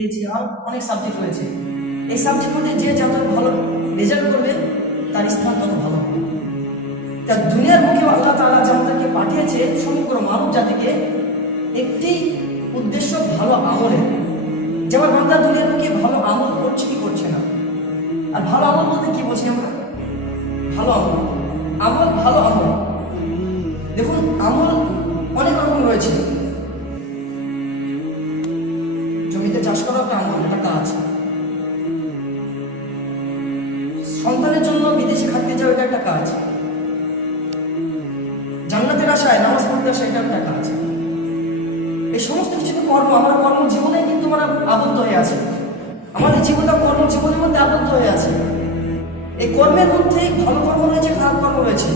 আর অনেক সাবজেক্ট রয়েছে। এই সাবজেক্ট মধ্যে যে যত ভালো রেজাল্ট করবে তার স্থান তত ভালো হবে। তা দুনিয়ার মুখে আল্লাহ তাআলা আমাদেরকে পাঠিয়েছে সমগ্র মানব জাতিকে একটি উদ্দেশ্য ভালো আমলের। যেমন বান্দা দুনিয়ার মুখে ভালো আমল করছে কি করছে না। আর ভালো আমল বলতে কি বলছি আমরা? ভালো আমল, ভালো আমল। দেখুন, আমল অনেক রকম রয়েছে। জমিতে চাষ করা একটা আমল, একটা কাজ। সন্তানের জন্য বিদেশে খাটতে যাওয়া, এটা একটা কাজ। জান্নাতের আশায় নামাজ পড়তে আসা, এটা একটা কাজ। এই সমস্ত কিছু কর্ম, আমরা কর্মজীবনে কিন্তু আমরা আবদ্ধ হয়ে আছি। আমাদের জীবনটা কর্মজীবনের মধ্যে আবদ্ধ হয়ে আছে। এই কর্মের মধ্যে ভালো কর্ম রয়েছে, খারাপ কর্ম রয়েছে।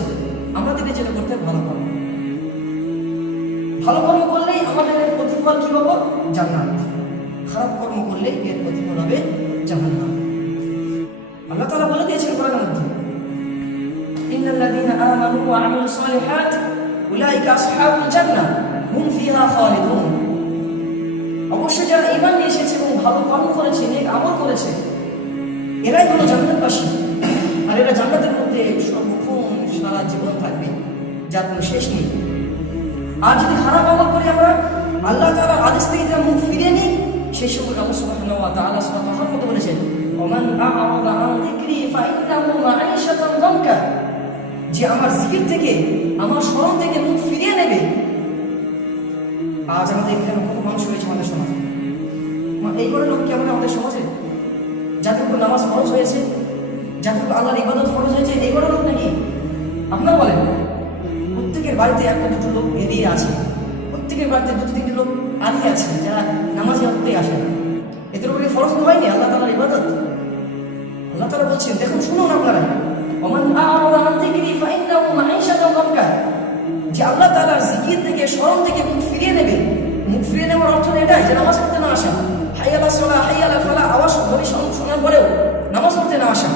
আমাদেরকে যেটা করতে হবে ভালো কর্ম। ভালো কর্ম করলেই আমাদের এর প্রতিফল কি হবে? জান্নাত। খারাপ কর্ম করলে এর প্রতিফল হবে জাহান্নাম। আল্লাহ তাআলা বলে দিয়েছেন কোরআনের মধ্যে, ইন্নাল্লাযীনা আমানু ওয়া আমিলুস সালিহাত উলাইকা আসহাবুল জান্নাহ হুম ফিহা খালিদুন। অবশ্যই যারা ঈমান নিয়ে এসেছে এবং ভালো কর্ম করেছে, নেক আমল করেছে, এরাই হলো জান্নাতবাসী। আর এরা জান্নাতের মধ্যে সর্বক্ষণ সারা জীবন থাকবে, যার কোনো শেষ নেই। আর যদি খারাপ আমল করি আমরা, আল্লাহ তাআলার আদেশ থেকে যদি মুখ ফিরিয়ে নিই, সেই সময় আল্লাহ সুবহানাহু ওয়া তাআলা সূরা তাহার মধ্যে বলেছেন, ওমান আ'রাদা আন যিকরি ফাইন্নাহু মাঈশাতান দানকা। যে আমার জিকির থেকে, আমার স্মরণ থেকে মুখ ফিরিয়ে নেবে। আজ আমাদের এখানে কত মানুষ হয়েছে আমাদের সমাজে, এই করে লোক কি আমাদের সমাজে? যাদের উপর নামাজ ফরজ হয়েছে, যাদের উপর আল্লাহর ইবাদত ফরজ হয়েছে, এই করে লোক নাকি? আপনারা বলেন, প্রত্যেকের বাড়িতে একটা দুটো লোক এড়িয়ে আছে, প্রত্যেকের বাড়িতে দুটো তিনটে লোক আড়িয়ে আছে, যারা নামাজে হতেই আসে না। এদের উপরে ফরজ হয়নি আল্লাহ তাআলার ইবাদত। আল্লাহ তাআলা বলছেন, দেখুন শুনুন আপনারা, ওমান আ'রাদা আন যিকরি ফাইন্নাহু মাঈশাতান দানকা। যে আল্লাহ তাআলার জিকির থেকে, স্মরণ থেকে মুখ ফিরিয়ে নেবে। মুখ ফিরিয়ে নেওয়ার অর্থ এটাই যে নামাজ পড়তে না আসা। হাইয়া আলাস সালাহ, হাইয়া আলাল ফালাহ আওয়াজ ধ্বনি শোনার পরেও নামাজ পড়তে না আসা।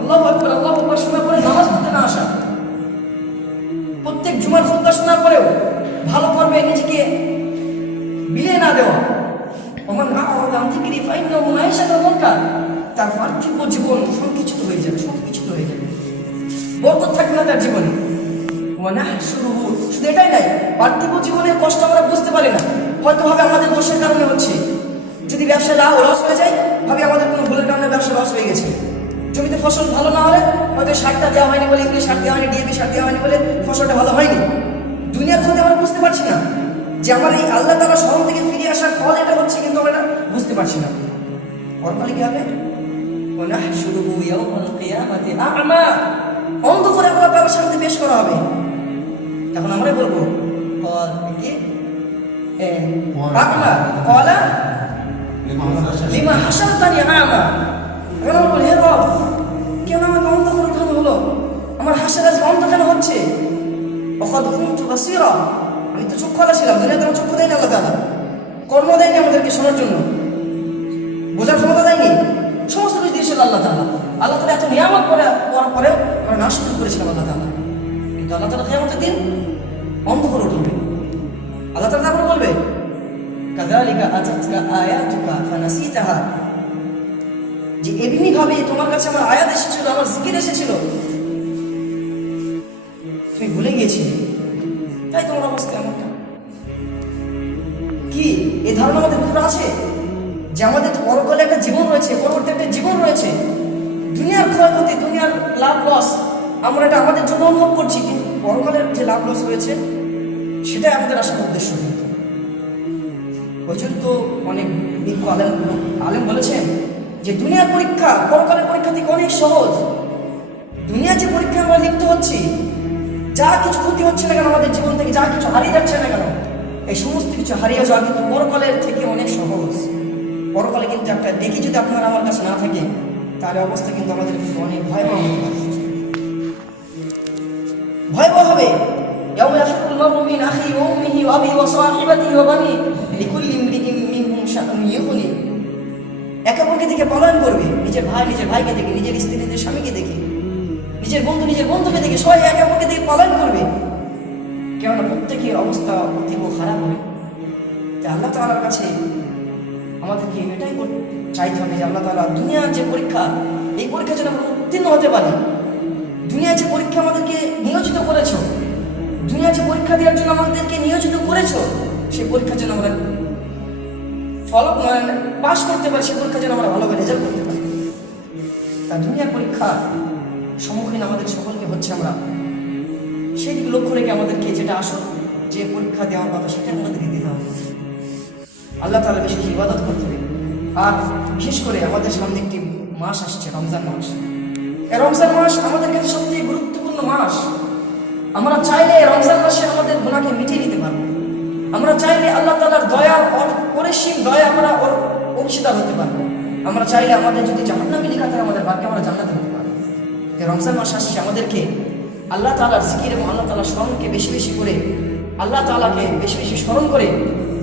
আল্লাহু আকবার, আল্লাহু আকবার শোনার পরে নামাজ পড়তে না আসা। প্রত্যেক জুমার খুতবা শোনার পরেও ভালো কর্মে নিজেকে বিলিয়ে না দেওয়া। ওমান আ'রাদা আন যিকরি ফাইন্নাহু মাঈশাতান দানকা। তার পার্থিব জীবন সংকুচিত হয়ে যাবে, সংকুচিত হয়ে যাবে, বরকত থাকবে না তার জীবনে। শুধু এটাই নাই, পার্থিব জীবনের কষ্ট আমরা বুঝতে পারি না, হয়তো ভাবে আমাদের দোষের কারণে হচ্ছে। যদি ব্যবসায় লস হয়ে যায়, ভাবে আমাদের কোনো ভুলের কারণে ব্যবসা লস হয়ে গেছে। জমিতে ফসল ভালো না হলে হয়তো সারটা দেওয়া হয়নি বলে, ইংলিশ সার দেওয়া হয়নি, ডিএপি সার দেওয়া হয়নি বলে ফসলটা ভালো হয়নি। দুনিয়ার ক্ষতি আমরা বুঝতে পারছি না যে আমার এই আল্লাহ তাআলা স্মরণ থেকে ফিরে আসার ফল এটা হচ্ছে, কিন্তু আমরা এটা বুঝতে পারছি না। পরকালে কি হবে? ওয়ানাহশুরুহু ইয়াওমাল কিয়ামাতি আ'মা। অন্ধ করে আল্লাহ তাআলার সামনে পেশ করা হবে। তখন আমরাই বলবো, লিমা হাশারতানি আ'মা। এখন আমরা বলি, হে রব, কেন আমাকে অন্ধ করে উঠানো হলো? আমার হাসির আজ অন্ধ কেন হচ্ছে? ওয়াকাদ কুনতু বাসীরা। আমি তো চক্ষুওয়ালা ছিলাম, দুনিয়াতে আমার চক্ষু দেয়নি আল্লাহ তাআলা, কর্ম দেয়নি আমাদেরকে শোনার জন্য, বোঝার ক্ষমতা দেয়নি। সমস্ত কিছু দিয়েছিল আল্লাহ তাআলা। আল্লাহ তাআলা এত নিয়ামত করার পরেও আমরা নাশকরি করেছিলাম আল্লাহ তাআলা। কিন্তু আল্লাহ তাআলা কিয়ামতের দিন অন্ধ করে উঠবে। আল্লাহ তাআলা তারপরে বলবে, কাযালিকা আতাতকা আয়াতুকা ফানাসিতাহা। যে এমনি ভাবে তোমার কাছে আমার আয়াত এসেছিল, আমার জিকির এসেছিল, তুমি ভুলে গিয়েছিলে, তাই তোমার অবস্থা এমনটা। কি এই ধারণা আমাদের ভিতরে আছে যে আমাদের পরকালে একটা জীবন রয়েছে, পরবর্তী একটা জীবন রয়েছে? দুনিয়ার ক্ষয়ক্ষতি, দুনিয়ার লাভ লস আমরা এটা আমাদের জন্য অনুভব করছি, কিন্তু পরকালের যে লাভ লস রয়েছে সেটাই আমাদের আসার উদ্দেশ্য। কিন্তু ওই জন্য তো অনেক বিজ্ঞ আলেম বলেছেন যে দুনিয়ার পরীক্ষা পরকালের পরীক্ষা থেকে অনেক সহজ। দুনিয়ার যে পরীক্ষা আমরা লিপ্ত হচ্ছি, যা কিছু ক্ষতি হচ্ছে না কেন আমাদের জীবন থেকে, যা কিছু হারিয়ে যাচ্ছে না কেন, এই সমস্ত কিছু হারিয়ে যাওয়া কিন্তু পরকালের থেকে অনেক সহজ। পরকালে কিন্তু একটা দেখি যদি আপনার আমার কাছে না থাকে, তাহলে অবস্থা কিন্তু আমাদের কিন্তু অনেক ভয়াবহ হবে। ইয়াউমা ইয়াফিরুল মার'উ মিন আখিহি ওয়া উম্মিহি ওয়া আবিহি ওয়া সাহিবাতিহি ওয়া বানিহি লিকুল্লি ইমরিইন মিনহুম শা'নুন ইউগনি। একে অপরকে দেখে পলায়ন করবে, নিজের ভাইকে দেখে, নিজের স্ত্রী নিজের স্বামীকে দেখে, নিজের বন্ধুকে দেখে, সবাই একে অপরকে দেখে পলায়ন করবে। কেননা প্রত্যেকের অবস্থা অতীব খারাপ হবে। তাই আল্লাহ তাআলার কাছে আমাদেরকে এটাই চাইতে হবে যে আল্লাহ তাআলা দুনিয়ার যে পরীক্ষা, এই পরীক্ষা যেন আমরা উত্তীর্ণ হতে পারি। দুনিয়ার যে পরীক্ষা আমাদেরকে নিয়োজিত করেছো, দুনিয়ার যে পরীক্ষা দেওয়ার জন্য আমাদেরকে নিয়োজিত করেছো, সেই পরীক্ষার জন্য আমরা পাশ করতে পারি, সেই পরীক্ষার জন্য আমরা ভালোভাবে রেজাল্ট করতে পারি। তা দুনিয়ার পরীক্ষা সম্মুখীন আমাদের সকলকে হচ্ছে, আমরা সেই দিকে লক্ষ্য রেখে আমাদেরকে যেটা আসল যে পরীক্ষা দেওয়ার কথা সেটা আমাদেরকে দিতে হবে। আল্লাহ তাআলা বেশি বেশি ইবাদত করতে হবে। আর বিশেষ করে আমাদের সামনে একটি মাস আসছে, রমজান মাস। এই রমজান মাস আমাদের কাছে সবচেয়ে গুরুত্বপূর্ণ মাস। আমরা চাইলে রমজান মাসে আমাদের গুনাহকে মিটিয়ে নিতে পারবো। আমরা চাইলে আল্লাহ তাআলার দয়ার অপরিসীম দয়া আমরা ওর অংশীদার হতে পারবো। আমরা চাইলে আমাদের যদি জাহান্নামী লেখা থাকে আমাদের ভাগ্যে আমরা জান্নাতে হতে পারবো। এই রমজান মাস আসছে, আমাদেরকে আল্লাহ তাআলার জিকির এবং আল্লাহ তাআলার স্মরণকে বেশি বেশি করে, আল্লাহ তাআলাকে বেশি বেশি স্মরণ করে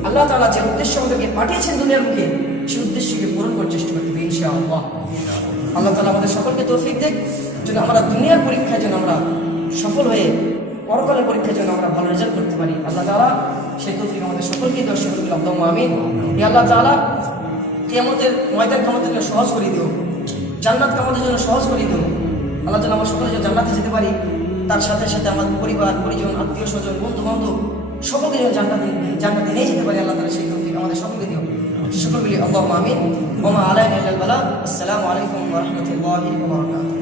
আল্লাহ তাআলা যে উদ্দেশ্য আমাদেরকে পাঠিয়েছেন দুনিয়ার মুখে, সেই উদ্দেশ্যকে পূরণ করার চেষ্টা করতে হবে ইনশাআল্লাহ। আল্লাহ তাআলা আমাদের সকলকে তৌফিক দেখ, যেন আমরা দুনিয়ার পরীক্ষায় যেন আমরা সফল হয়ে পরকালের পরীক্ষায় যেন আমরা ভালো রেজাল্ট করতে পারি। আল্লাহ তাআলা সেই তৌফিক আমাদের সকলকে দর্শন করবে। আল্লাহুম্মা আমিন। হে আল্লাহ তাআলা, কিয়ামতের ময়দানকে আমাদের জন্য সহজ করে দিও, জান্নাতকে আমাদের জন্য সহজ করে দিও। আল্লাহ তাআলা আমরা সকলে যেন জান্নাতে যেতে পারি, তার সাথে সাথে আমাদের পরিবার পরিজন আত্মীয় স্বজন বন্ধু বান্ধব সকলকে যেন জান্নাতে নিয়ে যেতে পারি। আল্লাহ তাআলা সেই তৌফিক আমাদের সকলকে দিও। সকল বলি আল্লাহুম্মা আমিন। ওয়া মা আলাইনা ইল্লাল বালাগ। আসসালামু আলাইকুম ওয়া রাহমাতুল্লাহি ওয়া বারাকাতুহু।